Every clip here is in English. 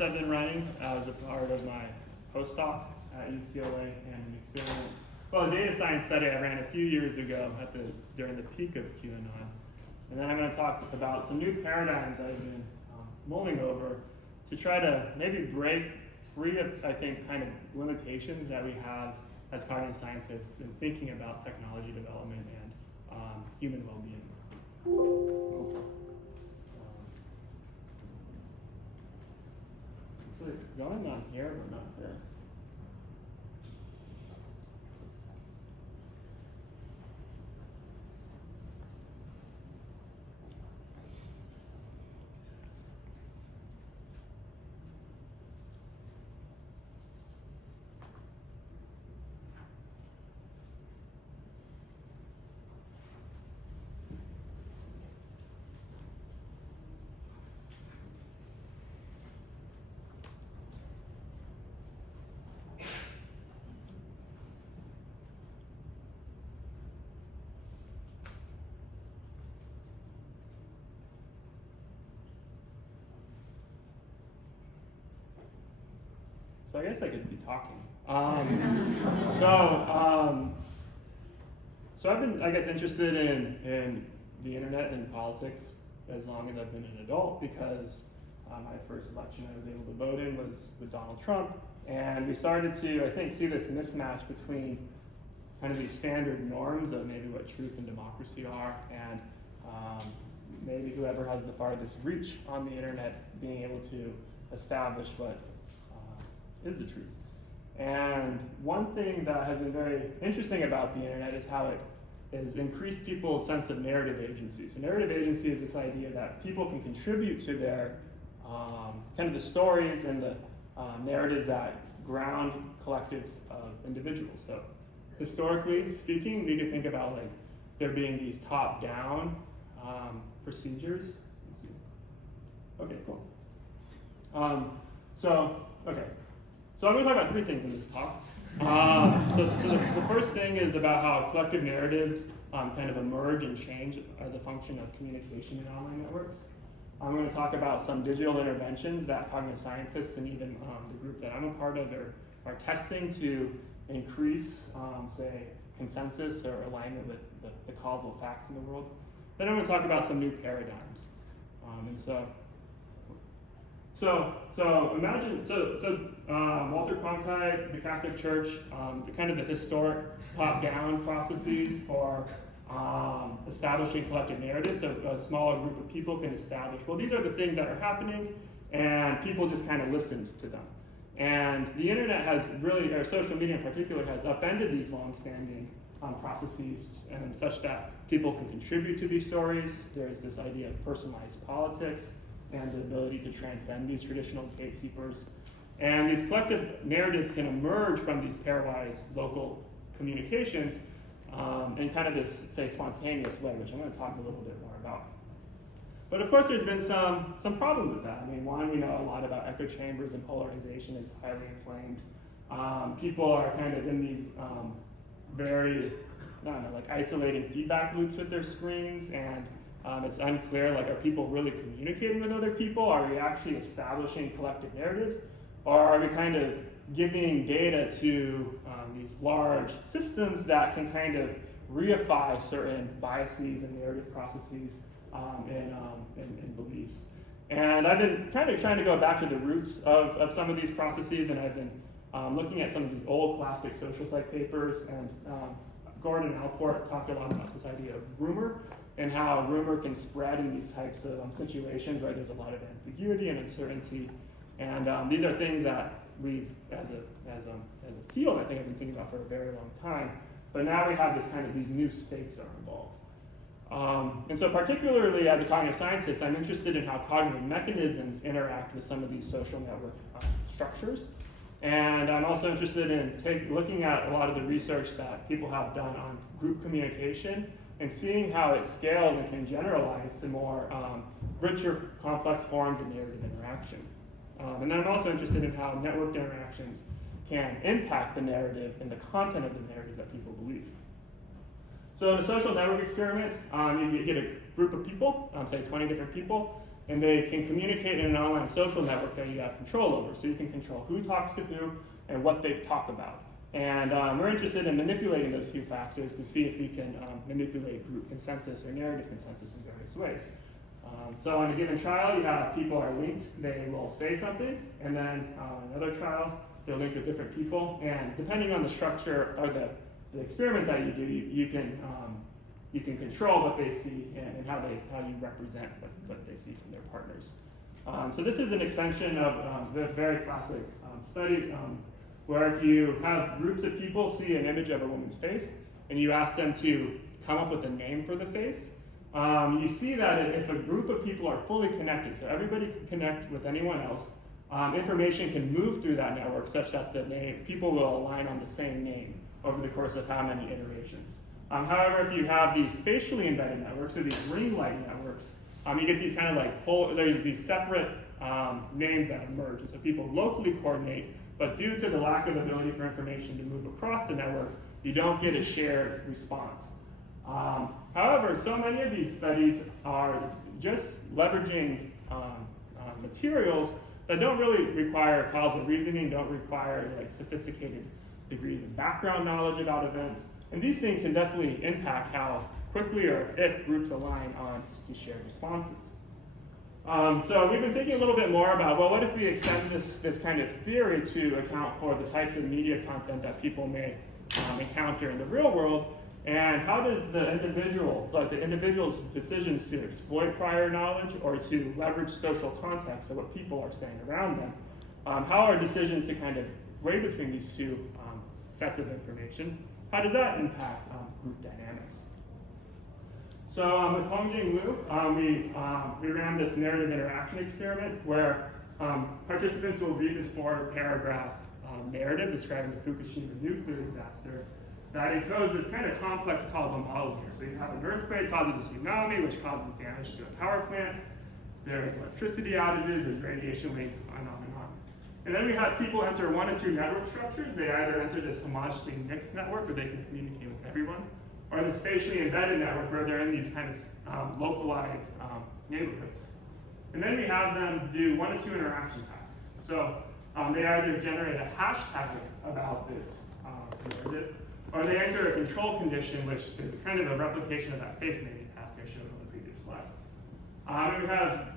I've been running as a part of my postdoc at UCLA and an experiment. Well, a data science study I ran a few years ago during the peak of QAnon. And then I'm going to talk about some new paradigms I've been mulling over to try to maybe break free of, I think, kind of limitations that we have as cognitive scientists in thinking about technology development and human well-being. So going on here or not here? So I guess I could be talking. So I've been, I guess, interested in the internet and politics as long as I've been an adult because my first election I was able to vote in was with Donald Trump. And we started to, I think, see this mismatch between kind of these standard norms of maybe what truth and democracy are and maybe whoever has the farthest reach on the internet being able to establish what is the truth. And one thing that has been very interesting about the internet is how it has increased people's sense of narrative agency. So narrative agency is this idea that people can contribute to their kind of the stories and the narratives that ground collectives of individuals. So historically speaking, we could think about like there being these top-down procedures. Okay, cool. So I'm going to talk about three things in this talk. So the first thing is about how collective narratives kind of emerge and change as a function of communication in online networks. I'm going to talk about some digital interventions that cognitive scientists and even the group that I'm a part of are testing to increase, say, consensus or alignment with the causal facts in the world. Then I'm going to talk about some new paradigms. Imagine Walter Cronkite, the Catholic Church, the historic top-down processes for establishing collective narratives. So a smaller group of people can establish, well, these are the things that are happening, and people just kind of listened to them. And the internet has really, or social media in particular, has upended these long-standing processes such that people can contribute to these stories. There's this idea of personalized politics and the ability to transcend these traditional gatekeepers. And these collective narratives can emerge from these pairwise local communications in kind of this, say, spontaneous way, which I'm going to talk a little bit more about. But of course, there's been some problems with that. I mean, one, we know a lot about echo chambers and polarization is highly inflamed. People are kind of in these very, like isolating feedback loops with their screens, and it's unclear, like, are people really communicating with other people? Are we actually establishing collective narratives? Or are we kind of giving data to these large systems that can kind of reify certain biases and narrative processes and beliefs? And I've been kind of trying to go back to the roots of some of these processes, and I've been looking at some of these old classic social psych papers, and Gordon Allport talked a lot about this idea of rumor, and how rumor can spread in these types of situations where there's a lot of ambiguity and uncertainty. And these are things that we've, as a field, I think I've been thinking about for a very long time. But now we have this kind of, these new stakes are involved. And so particularly as a cognitive scientist, I'm interested in how cognitive mechanisms interact with some of these social network structures. And I'm also interested in looking at a lot of the research that people have done on group communication and seeing how it scales and can generalize to more richer, complex forms of narrative interaction. And then I'm also interested in how networked interactions can impact the narrative and the content of the narratives that people believe. So in a social network experiment, you get a group of people, say 20 different people, and they can communicate in an online social network that you have control over. So you can control who talks to who and what they talk about. And we're interested in manipulating those two factors to see if we can manipulate group consensus or narrative consensus in various ways. So on a given trial, you have people are linked, they will say something, and then another trial, they're linked with different people, and depending on the structure or the experiment that you do, you can control what they see and how you represent what they see from their partners. So this is an extension of the very classic studies where if you have groups of people see an image of a woman's face and you ask them to come up with a name for the face, you see that if a group of people are fully connected, so everybody can connect with anyone else, information can move through that network such that people will align on the same name over the course of how many iterations. However, if you have these spatially embedded networks, or these ring light networks, you get these kind of like there's these separate names that emerge. And so people locally coordinate, but due to the lack of ability for information to move across the network, you don't get a shared response. However, so many of these studies are just leveraging materials that don't really require causal reasoning, don't require like sophisticated degrees of background knowledge about events. And these things can definitely impact how quickly or if groups align on to shared responses. So we've been thinking a little bit more about, well, what if we extend this kind of theory to account for the types of media content that people may encounter in the real world, and how does the individual's decisions to exploit prior knowledge or to leverage social context, so what people are saying around them, how are decisions to kind of weigh between these two sets of information, how does that impact group dynamics? So with Hongjing Liu, we ran this narrative interaction experiment where participants will read this 4-paragraph narrative describing the Fukushima nuclear disaster that encodes this kind of complex causal model here. So you have an earthquake causes a tsunami, which causes damage to a power plant. There's electricity outages, there's radiation leaks, on and on. And then we have people enter 1 and 2 network structures. They either enter this homogeneously mixed network where they can communicate with everyone, or the spatially embedded network where they're in these kind of localized neighborhoods. And then we have them do 1 or 2 interaction tasks. So they either generate a hashtag about this narrative, or they enter a control condition, which is kind of a replication of that face naming task I showed on the previous slide.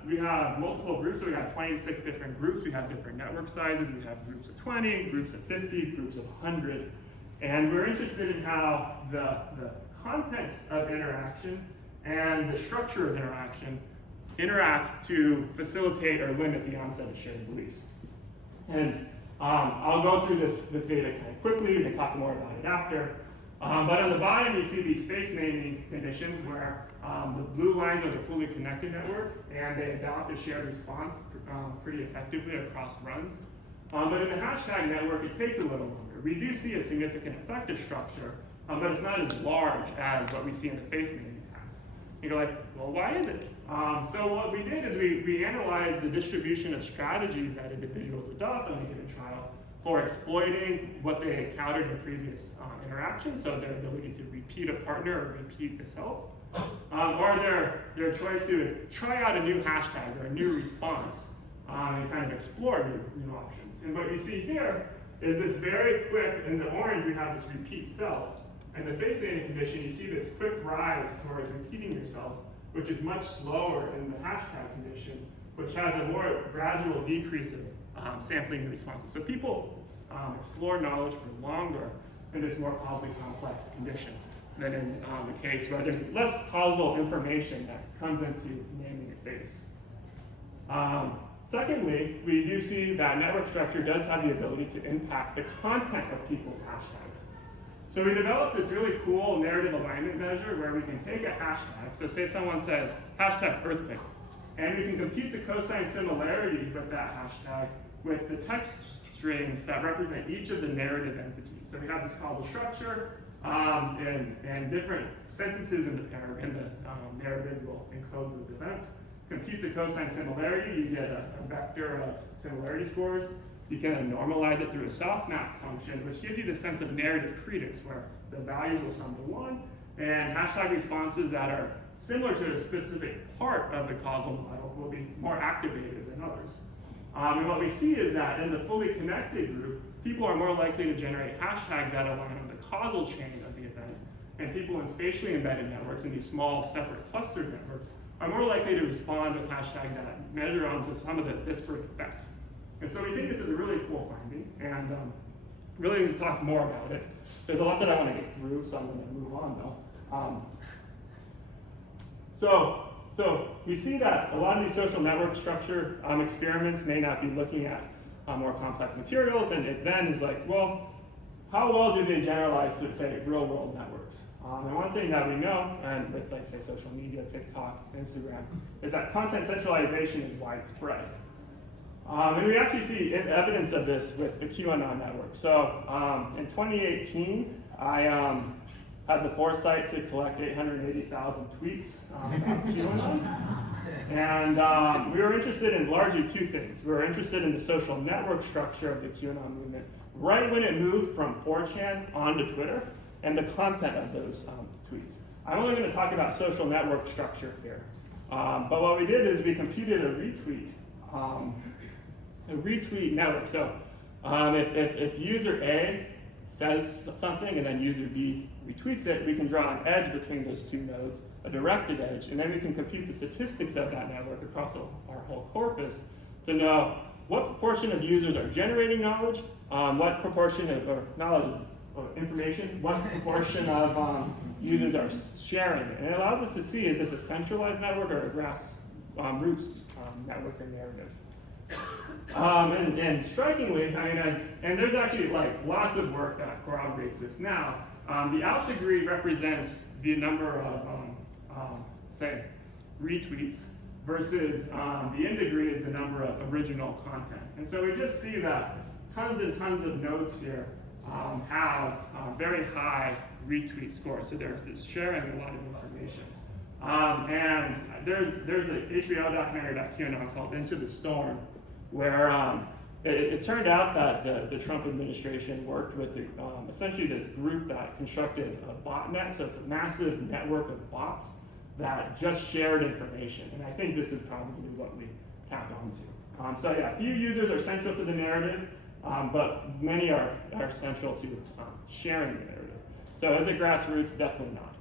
We have multiple groups, so we have 26 different groups. We have different network sizes. We have groups of 20, groups of 50, groups of 100. And we're interested in how the content of interaction and the structure of interaction interact to facilitate or limit the onset of shared beliefs. And I'll go through this data kind of quickly. We can talk more about it after. But on the bottom, you see these space naming conditions where the blue lines are the fully connected network, and they adopt a shared response pretty effectively across runs. But in the hashtag network, it takes a little longer. We do see a significant effective structure, but it's not as large as what we see in the face naming task. You go like, well, why is it? So what we did is we analyzed the distribution of strategies that individuals adopt on a given trial for exploiting what they encountered in previous interactions, so their ability to repeat a partner or repeat this help, or their choice to try out a new hashtag or a new response and kind of explore new options. And what you see here is this very quick, in the orange we have this repeat self, and the face naming condition you see this quick rise towards repeating yourself, which is much slower in the hashtag condition, which has a more gradual decrease of sampling the responses. So people explore knowledge for longer in this more causally complex condition than in the case where there's less causal information that comes into naming a face. Secondly, we do see that network structure does have the ability to impact the content of people's hashtags. So we developed this really cool narrative alignment measure where we can take a hashtag, so say someone says hashtag earthquake, and we can compute the cosine similarity with that hashtag with the text strings that represent each of the narrative entities. So we have this causal structure, and different sentences in the narrative will encode those events. Compute the cosine similarity, you get a vector of similarity scores. You can normalize it through a softmax function, which gives you the sense of narrative credence, where the values will sum to 1, and hashtag responses that are similar to a specific part of the causal model will be more activated than others. And what we see is that in the fully connected group, people are more likely to generate hashtags that align on the causal chain of the event, and people in spatially embedded networks, in these small separate clustered networks, are more likely to respond with hashtags that measure onto some of the disparate effects. And so we think this is a really cool finding, and really need to talk more about it. There's a lot that I want to get through, so I'm going to move on though. So we see that a lot of these social network structure experiments may not be looking at more complex materials, and it then is like, well, how well do they generalize to, say, real-world networks? And one thing that we know, and with, like, say, social media, TikTok, Instagram, is that content centralization is widespread. And we actually see evidence of this with the QAnon network. So in 2018, I had the foresight to collect 880,000 tweets about QAnon. And we were interested in largely two things. We were interested in the social network structure of the QAnon movement right when it moved from 4chan onto Twitter, and the content of those tweets. I'm only going to talk about social network structure here. But what we did is we computed a retweet network. So if user A says something and then user B retweets it, we can draw an edge between those two nodes, a directed edge, and then we can compute the statistics of that network across our whole corpus to know what proportion of users are generating knowledge, what proportion of information, what proportion of users are sharing it. And it allows us to see, is this a centralized network or a grassroots network or narrative? And strikingly, I mean, and there's actually like lots of work that corroborates this now. The out degree represents the number of, say, retweets versus the in degree is the number of original content. And so we just see that tons and tons of nodes here have very high retweet scores. So they're sharing a lot of information. And there's an HBO documentary about QAnon called Into the Storm, where it turned out that the Trump administration worked with essentially this group that constructed a botnet. So it's a massive network of bots that just shared information. And I think this is probably what we tapped onto. So yeah, few users are central to the narrative, but many are central to sharing the narrative. So as a grassroots, definitely not.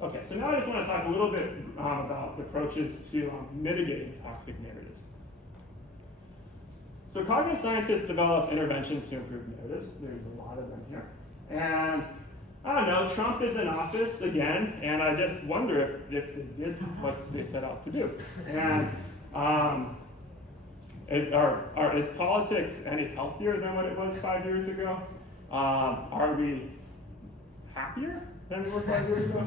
Okay, so now I just want to talk a little bit about approaches to mitigating toxic narratives. So cognitive scientists develop interventions to improve narratives. There's a lot of them here. And I don't know, Trump is in office again, and I just wonder if they did what they set out to do. And is politics any healthier than what it was 5 years ago? Are we happier than we were 5 years ago?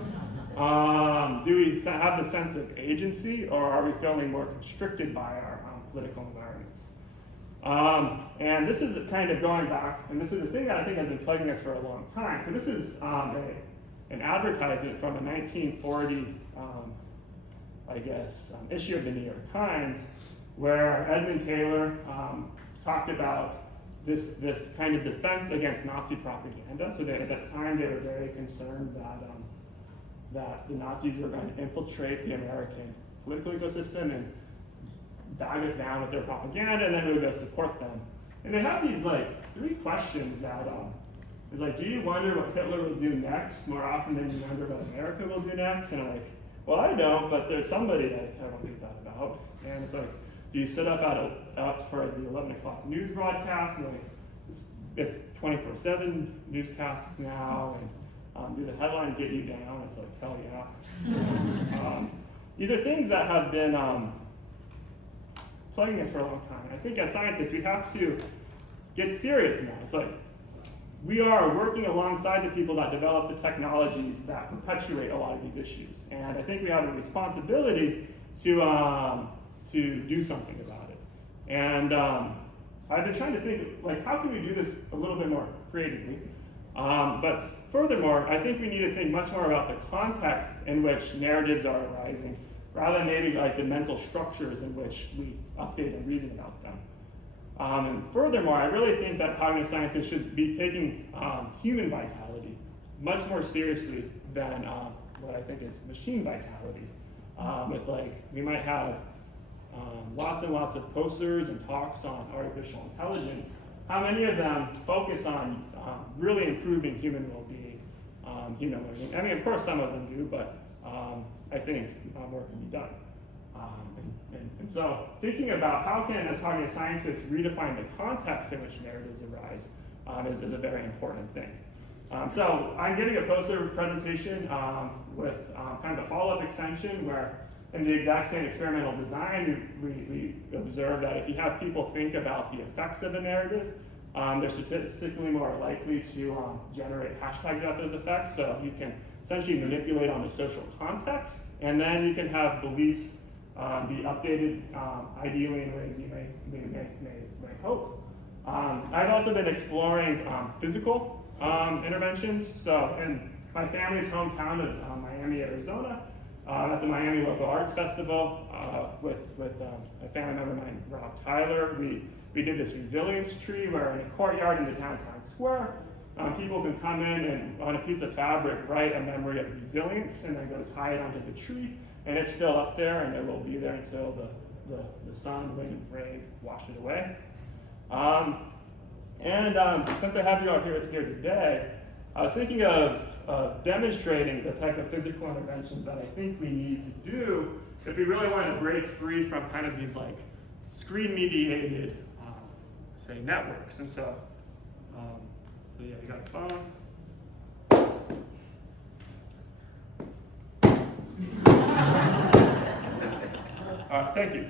Do we have the sense of agency, or are we feeling more constricted by our political environments? And this is kind of going back, and this is the thing that I think has been plaguing us for a long time. So this is an advertisement from a 1940, issue of the New York Times, where Edmund Taylor talked about this kind of defense against Nazi propaganda. So at that time, they were very concerned that the Nazis were going to infiltrate the American political ecosystem and dive us down with their propaganda, and then we would go support them. And they have these like 3 questions that is like, do you wonder what Hitler will do next more often than you wonder what America will do next? And I'm like, well, I don't, but there's somebody that I wonder that about. And it's like, do you sit up for the 11 o'clock news broadcast? And like, it's 24/7 newscasts now, and do the headlines get you down? It's like, hell yeah. These are things that have been plaguing us for a long time. And I think as scientists, we have to get serious now. It's like, we are working alongside the people that develop the technologies that perpetuate a lot of these issues. And I think we have a responsibility to do something about it. And I've been trying to think, like, how can we do this a little bit more creatively? But furthermore, I think we need to think much more about the context in which narratives are arising, rather than maybe like the mental structures in which we update and reason about them. And furthermore, I really think that cognitive scientists should be taking human vitality much more seriously than what I think is machine vitality. With like, we might have lots and lots of posters and talks on artificial intelligence. How many of them focus on really improving human well-being, human learning? I mean, of course, some of them do, but I think more can be done. And so thinking about how can, as cognitive scientists, redefine the context in which narratives arise is a very important thing. So I'm giving a poster presentation with kind of a follow-up extension where in the exact same experimental design, we observe that if you have people think about the effects of a narrative, they're statistically more likely to generate hashtags about those effects. So you can essentially manipulate on the social context, and then you can have beliefs be updated ideally in ways you may hope. I've also been exploring physical interventions. So in my family's hometown of Miami, Arizona, at the Miami Local Arts Festival with a family member of mine, Rob Tyler, we did this resilience tree where in a courtyard in the downtown square, people can come in and on a piece of fabric write a memory of resilience and then go tie it onto the tree, and it's still up there and it will be there until the sun, wind, and rain wash it away. Since I have you all here today, I was thinking of demonstrating the type of physical interventions that I think we need to do if we really want to break free from kind of these like screen-mediated, say, networks. And so, yeah, you got a phone. Thank you.